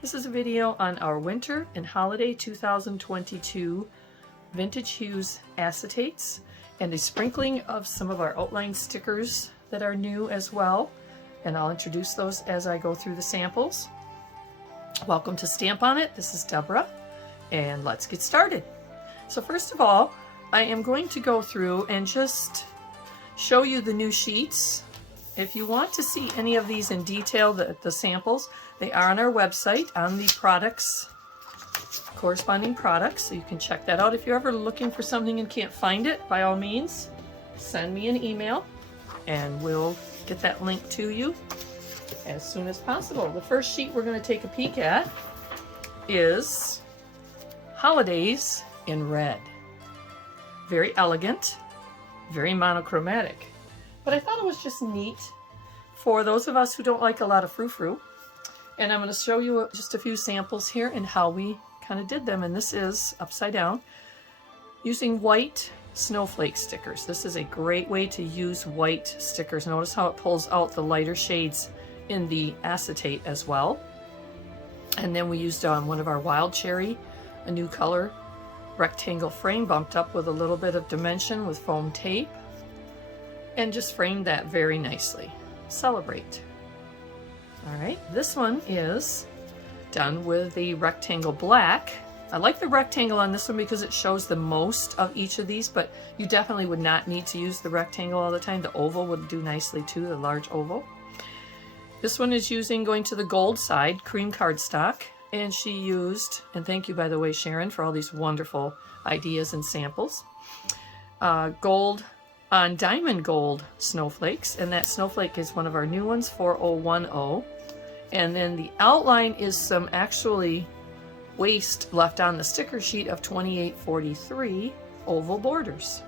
This is a video on our winter and holiday 2022 vintage Hues acetates and a sprinkling of some of our outline stickers that are new as well. And I'll introduce those as I go through the samples. Welcome to Stamp On It. This is Deborah, and let's get started. So first of all, I am going to go through and just show you the new sheets. If you want to see any of these in detail, the samples, they are on our website on the products, corresponding products, so you can check that out. If you're ever looking for something and can't find it, by all means, send me an email and we'll get that link to you as soon as possible. The first sheet we're going to take a peek at is Holidays in Red. Very elegant, very monochromatic. But I thought it was just neat for those of us who don't like a lot of frou-frou. And I'm going to show you just a few samples here and how we kind of did them. And this is upside down using white snowflake stickers. This is a great way to use white stickers. Notice how it pulls out the lighter shades in the acetate as well. And then we used one of our wild cherry, a new color rectangle frame bumped up with a little bit of dimension with foam tape, and just framed that very nicely. Celebrate. All right, this one is done with the rectangle black. I like the rectangle on this one because it shows the most of each of these, but you definitely would not need to use the rectangle all the time. The oval would do nicely too, the large oval. This one is going to the gold side, cream cardstock, and she used, and thank you by the way, Sharon, for all these wonderful ideas and samples, gold on diamond gold snowflakes, and that snowflake is one of our new ones, 4010. And then the outline is some actually waste left on the sticker sheet of 2843 oval borders,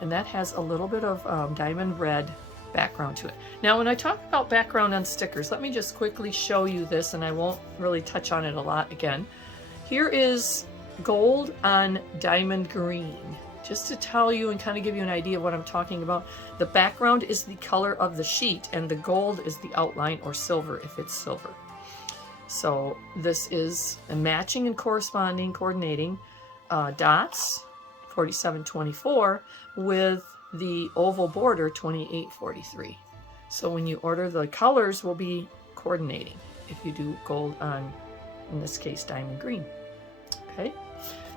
and that has a little bit of diamond red background to it. Now when I talk about background on stickers, let me just quickly show you this, and I won't really touch on it a lot again. Here is gold on diamond green, just to tell you and kind of give you an idea of what I'm talking about. The background is the color of the sheet, and the gold is the outline, or silver if it's silver. So this is a matching and corresponding, coordinating dots, 4724, with the oval border, 2843. So when you order, the colors will be coordinating if you do gold on, in this case, diamond green. Okay.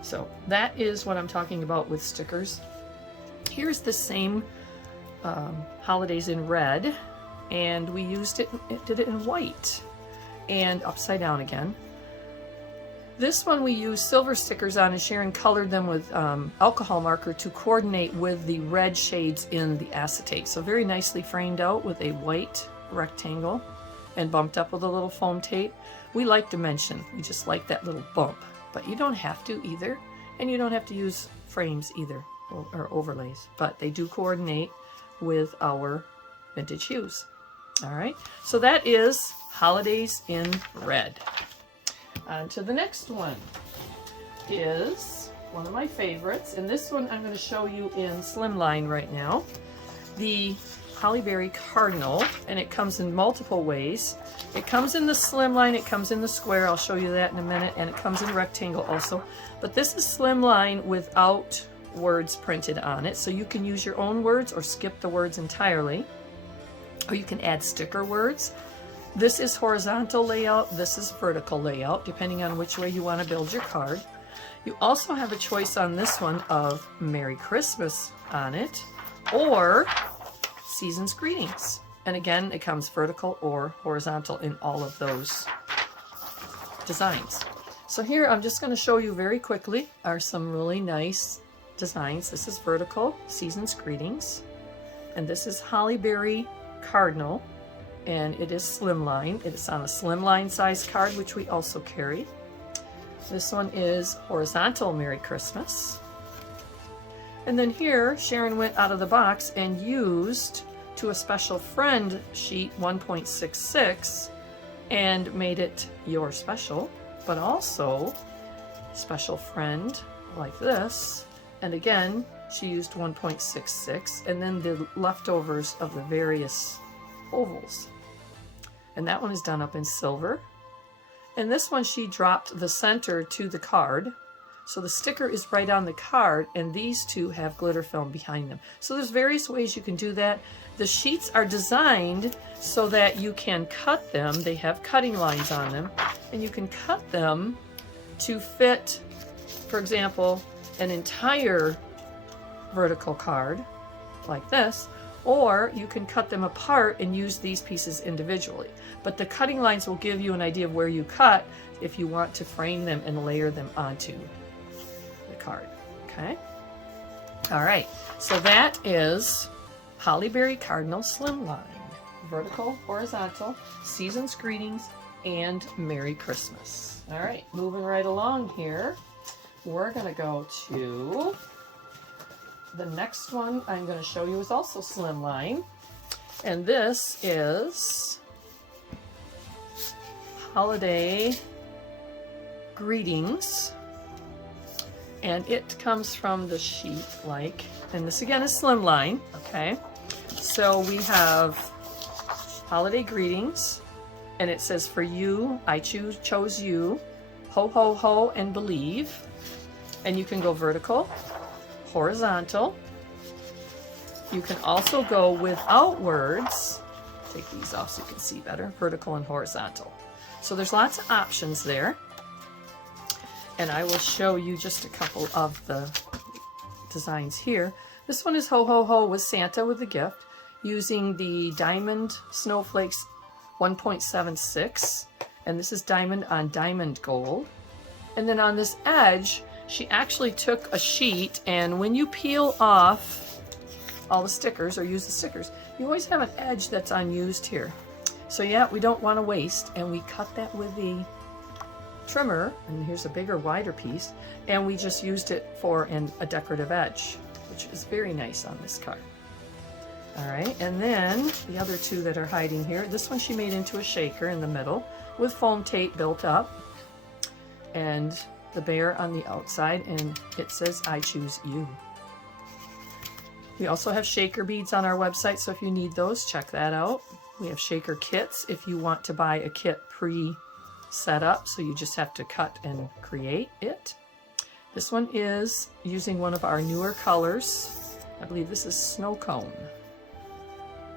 So that is what I'm talking about with stickers. Here's the same Holidays in Red, and we used it did it in white and upside down again. This one we used silver stickers on, and Sharon colored them with alcohol marker to coordinate with the red shades in the acetate. So very nicely framed out with a white rectangle and bumped up with a little foam tape. We like dimension. We just like that little bump. But you don't have to either, and you don't have to use frames either, or overlays, but they do coordinate with our vintage Hues. All right, so that is Holidays in Red. On to the next one is one of my favorites, and this one I'm going to show you in slimline right now, the Holly Berry Cardinal, and it comes in multiple ways. It comes in the slimline, it comes in the square, I'll show you that in a minute, and it comes in rectangle also. But this is slimline without words printed on it, so you can use your own words or skip the words entirely, or you can add sticker words. This is horizontal layout, this is vertical layout, depending on which way you want to build your card. You also have a choice on this one of Merry Christmas on it, or Season's Greetings. And again, it comes vertical or horizontal in all of those designs. So here I'm just going to show you very quickly are some really nice designs. This is vertical, Season's Greetings, and this is Holly Berry Cardinal, and it is slimline. It is on a slimline size card, which we also carry. This one is horizontal Merry Christmas. And then here, Sharon went out of the box and used to a special friend sheet 1.66 and made it your special, but also special friend like this. And again, she used 1.66, and then the leftovers of the various ovals. And that one is done up in silver. And this one she dropped the center to the card. So the sticker is right on the card, and these two have glitter film behind them. So there's various ways you can do that. The sheets are designed so that you can cut them. They have cutting lines on them, and you can cut them to fit, for example, an entire vertical card like this, or you can cut them apart and use these pieces individually. But the cutting lines will give you an idea of where you cut if you want to frame them and layer them onto the card. Okay? All right, so that is Hollyberry Cardinal Slimline. Vertical, horizontal, season's greetings, and Merry Christmas. All right, moving right along here, we're gonna go to the next one I'm going to show you is also slimline, and this is Holiday Greetings, and it comes from the sheet like, and this again is slimline. Okay, so we have Holiday Greetings, and it says, for you, I chose you, ho ho ho and believe, and you can go vertical, horizontal. You can also go without words. Take these off so you can see better. Vertical and horizontal. So there's lots of options there. And I will show you just a couple of the designs here. This one is Ho Ho Ho with Santa with a gift, using the Diamond Snowflakes 1.76. And this is diamond on diamond gold. And then on this edge, she actually took a sheet, and when you peel off all the stickers or use the stickers, you always have an edge that's unused here. So yeah, we don't want to waste, and we cut that with the trimmer, and here's a bigger, wider piece, and we just used it for a decorative edge, which is very nice on this card. All right, and then the other two that are hiding here, this one she made into a shaker in the middle with foam tape built up, and the bear on the outside, and it says, I choose you. We also have shaker beads on our website, so if you need those, check that out. We have shaker kits if you want to buy a kit pre-set up, so you just have to cut and create it. This one is using one of our newer colors. I believe this is Snow Cone,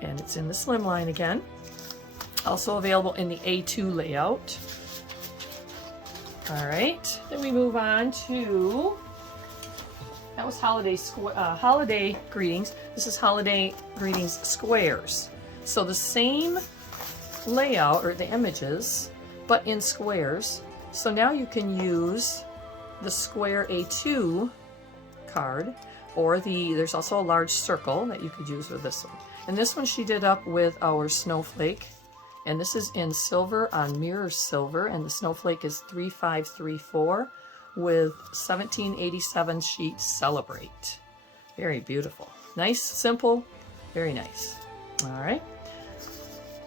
and it's in the slimline again. Also available in the A2 layout. All right, then we move on to, that was Holiday Greetings. This is Holiday Greetings Squares. So the same layout, or the images, but in squares. So now you can use the square A2 card, or there's also a large circle that you could use with this one. And this one she did up with our snowflake. And this is in silver on mirror silver, and the snowflake is 3534 with 1787 sheet Celebrate. Very beautiful. Nice, simple, very nice. All right.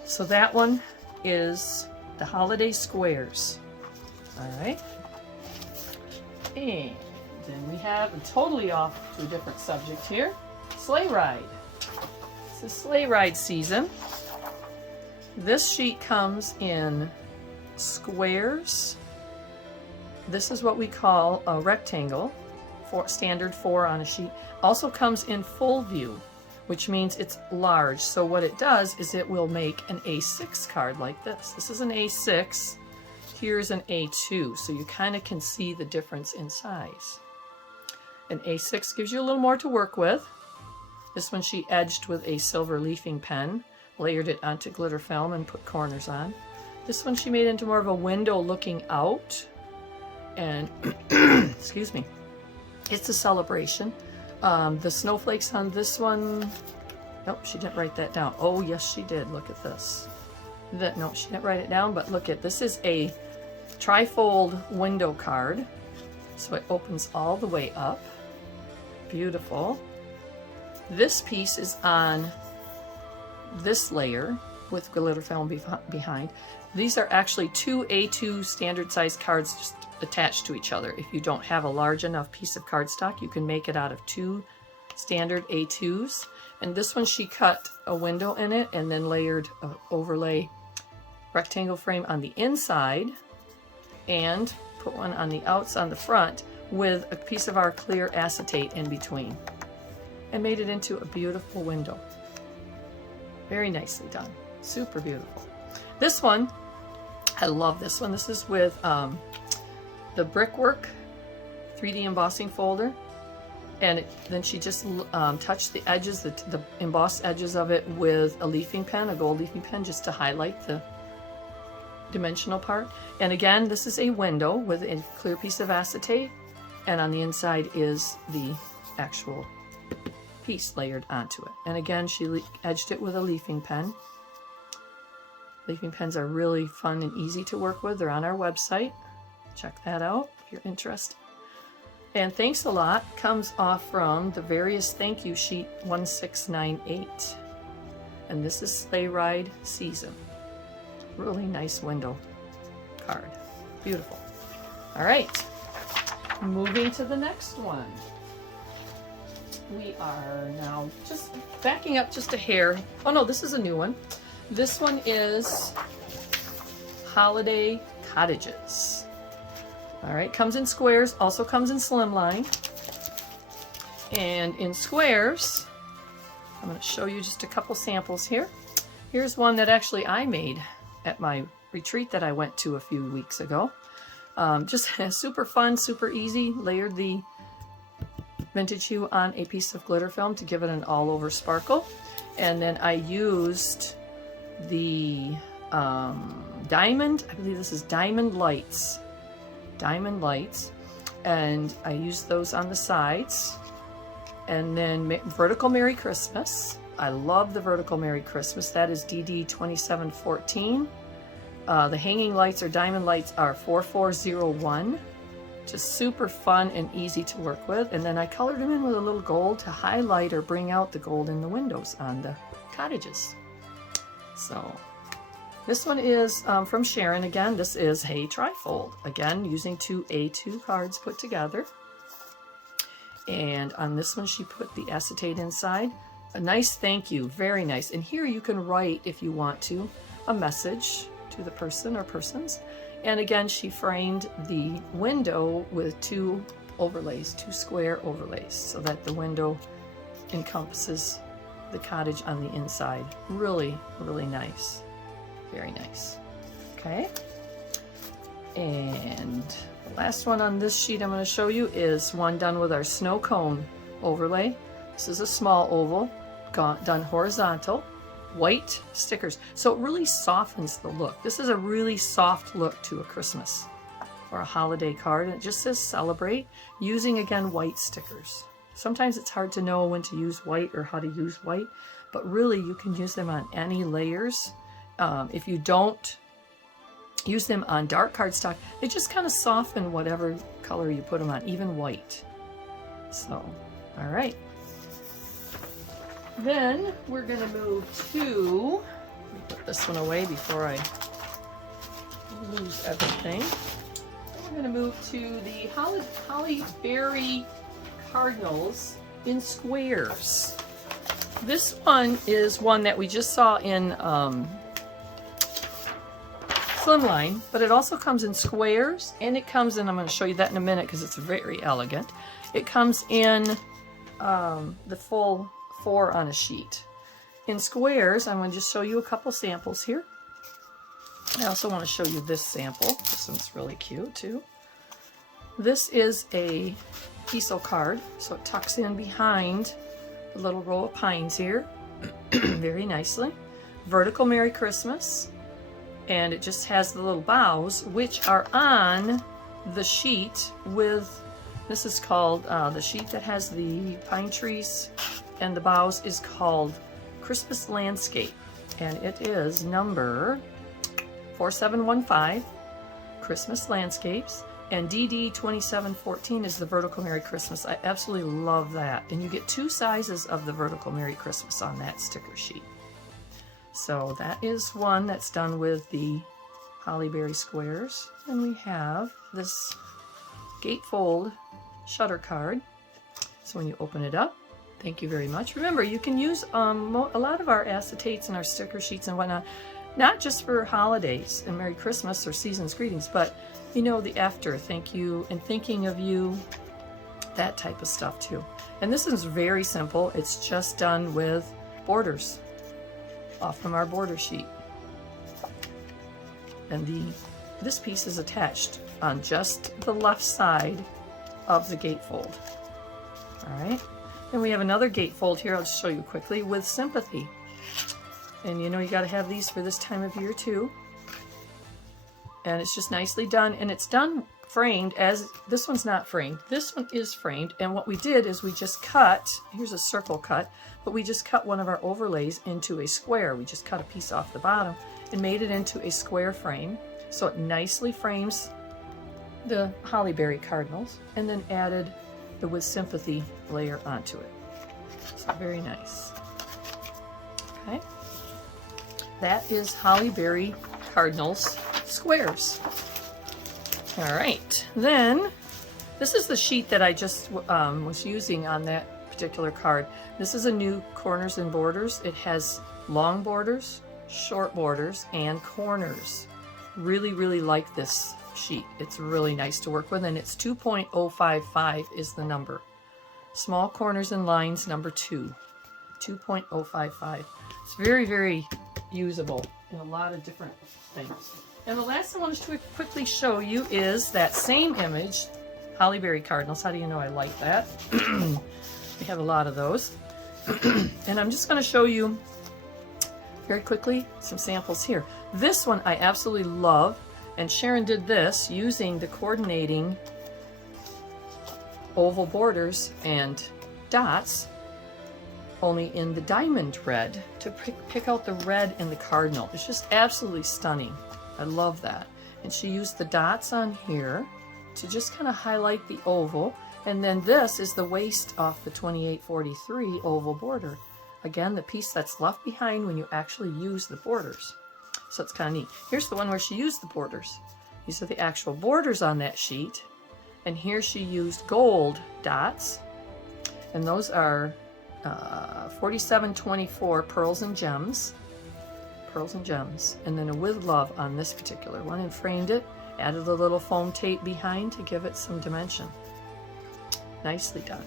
So that one is the Holiday Squares. All right. And then we have, totally off to a different subject here, Sleigh Ride. It's a sleigh ride season. This sheet comes in squares. This is what we call a rectangle, standard 4 on a sheet. Also comes in full view, which means it's large. So what it does is it will make an A6 card like this. This is an A6. Here's an A2, so you kind of can see the difference in size. An A6 gives you a little more to work with. This one she edged with a silver leafing pen, layered it onto glitter film and put corners on. This one she made into more of a window looking out, and excuse me, it's a celebration. The snowflakes on this one, nope, she didn't write that down. Oh yes she did, look at this. No, she didn't write it down, but look at this is a trifold window card, so it opens all the way up. Beautiful. This piece is on this layer with glitter film behind. These are actually two A2 standard size cards just attached to each other. If you don't have a large enough piece of cardstock, you can make it out of two standard A2s. And this one she cut a window in it and then layered an overlay rectangle frame on the inside and put one on the outs on the front with a piece of our clear acetate in between, and made it into a beautiful window. Very nicely done. Super beautiful. This one, I love this one. This is with the Brickwork 3D embossing folder, and then she just touched the edges, the embossed edges of it with a leafing pen, a gold leafing pen, just to highlight the dimensional part. And again, this is a window with a clear piece of acetate, and on the inside is the actual piece layered onto it. And again, she edged it with a leafing pen. Leafing pens are really fun and easy to work with. They're on our website. Check that out if you're interested. And thanks a lot comes off from the various thank you sheet 1698. And this is Sleigh Ride Season. Really nice window card. Beautiful. All right, moving to the next one. We are now just backing up just a hair. Oh no, this is a new one. This one is Holiday Cottages. All right, comes in squares, also comes in slimline. And in squares, I'm going to show you just a couple samples here. Here's one that actually I made at my retreat that I went to a few weeks ago. Just super fun, super easy. Layered the vintage hue on a piece of glitter film to give it an all-over sparkle. And then I used the diamond, I believe this is Diamond Lights, and I used those on the sides. And then Vertical Merry Christmas. I love the Vertical Merry Christmas. That is DD 2714. The hanging lights or diamond lights are 4401. Just super fun and easy to work with. And then I colored them in with a little gold to highlight or bring out the gold in the windows on the cottages. So this one is from Sharon again. This is a trifold. Again, using two A2 cards put together. And on this one, she put the acetate inside. A nice thank you, very nice. And here you can write, if you want to, a message to the person or persons. And again, she framed the window with two overlays, two square overlays, so that the window encompasses the cottage on the inside. Really, really nice. Very nice. Okay. And the last one on this sheet I'm going to show you is one done with our snow cone overlay. This is a small oval, done horizontal, white stickers. So it really softens the look. This is a really soft look to a Christmas or a holiday card. And it just says celebrate, using again white stickers. Sometimes it's hard to know when to use white or how to use white, but really you can use them on any layers. If you don't use them on dark cardstock, they just kind of soften whatever color you put them on, even white. So, all right. Then we're going to move to, let me put this one away before I lose everything. We're going to move to the Holly Berry Cardinals in squares. This one is one that we just saw in slimline, but it also comes in squares, and it comes in, I'm going to show you that in a minute because it's very elegant. It comes in the full 4 on a sheet. In squares, I'm going to just show you a couple samples here. I also want to show you this sample. This one's really cute too. This is a easel card, so it tucks in behind the little row of pines here very nicely. Vertical Merry Christmas, and it just has the little boughs, which are on the sheet with, this is called, the sheet that has the pine trees and the boughs is called Christmas Landscape, and it is number 4715, Christmas Landscapes, and DD 2714 is the Vertical Merry Christmas. I absolutely love that, and you get 2 sizes of the Vertical Merry Christmas on that sticker sheet. So that is one that's done with the Holly Berry squares, and we have this gatefold shutter card. So when you open it up, thank you very much. Remember, you can use a lot of our acetates and our sticker sheets and whatnot, not just for holidays and Merry Christmas or season's greetings, but you know, the after, thank you and thinking of you, that type of stuff too. And this is very simple. It's just done with borders off from our border sheet. And this piece is attached on just the left side of the gatefold. All right. Then we have another gatefold here. I'll just show you quickly with sympathy. And you know, you got to have these for this time of year too. And it's just nicely done. And it's done framed, as this one's not framed. This one is framed. And what we did is we just cut, here's a circle cut, but we just cut one of our overlays into a square. We just cut a piece off the bottom and made it into a square frame. So it nicely frames the hollyberry cardinals, and then added the With Sympathy layer onto it. So very nice. Okay. That is hollyberry cardinals squares. All right, then this is the sheet that I just was using on that particular card. This is a new corners and borders. It has long borders, short borders, and corners. Really, really like this sheet. It's really nice to work with, and it's 2.055 is the number. Small corners and lines, number 2. 2.055. It's very, very usable in a lot of different things. And the last thing I want to quickly show you is that same image, hollyberry cardinals. How do you know I like that? We have a lot of those. And I'm just going to show you very quickly some samples here. This one I absolutely love, and Sharon did this using the coordinating oval borders and dots, only in the diamond red, to pick out the red in the cardinal. It's just absolutely stunning. I love that. And she used the dots on here to just kind of highlight the oval. And then this is the waist off the 2843 oval border. Again, the piece that's left behind when you actually use the borders. So it's kind of neat. Here's the one where she used the borders. These are the actual borders on that sheet. And here she used gold dots. And those are 4724 pearls and gems. Pearls and gems. And then a With Love on this particular one, and framed it. Added a little foam tape behind to give it some dimension. Nicely done.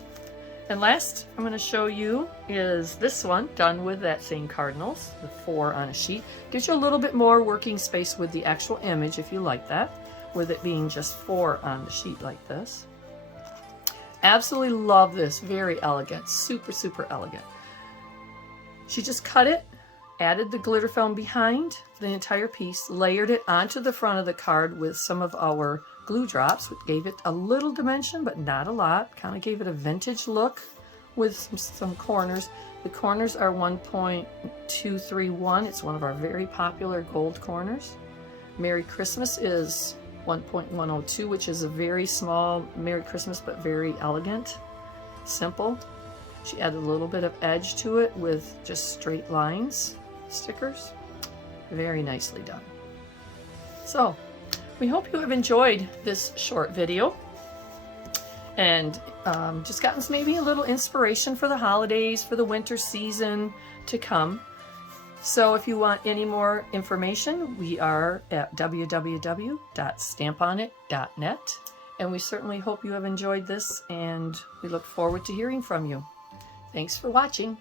And last I'm going to show you is this one, done with that same cardinals, the 4 on a sheet. Gives you a little bit more working space with the actual image if you like that, with it being just 4 on the sheet like this. Absolutely love this. Very elegant. Super, super elegant. She just cut it, added the glitter film behind the entire piece, layered it onto the front of the card with some of our glue drops, which gave it a little dimension, but not a lot. Kind of gave it a vintage look with some corners. The corners are 1.231. It's one of our very popular gold corners. Merry Christmas is 1.102, which is a very small Merry Christmas, but very elegant, simple. She added a little bit of edge to it with just straight lines, stickers. Very nicely done. So, we hope you have enjoyed this short video and just gotten maybe a little inspiration for the holidays, for the winter season to come. So if you want any more information, we are at www.stamponit.net, and we certainly hope you have enjoyed this, and we look forward to hearing from you. Thanks for watching.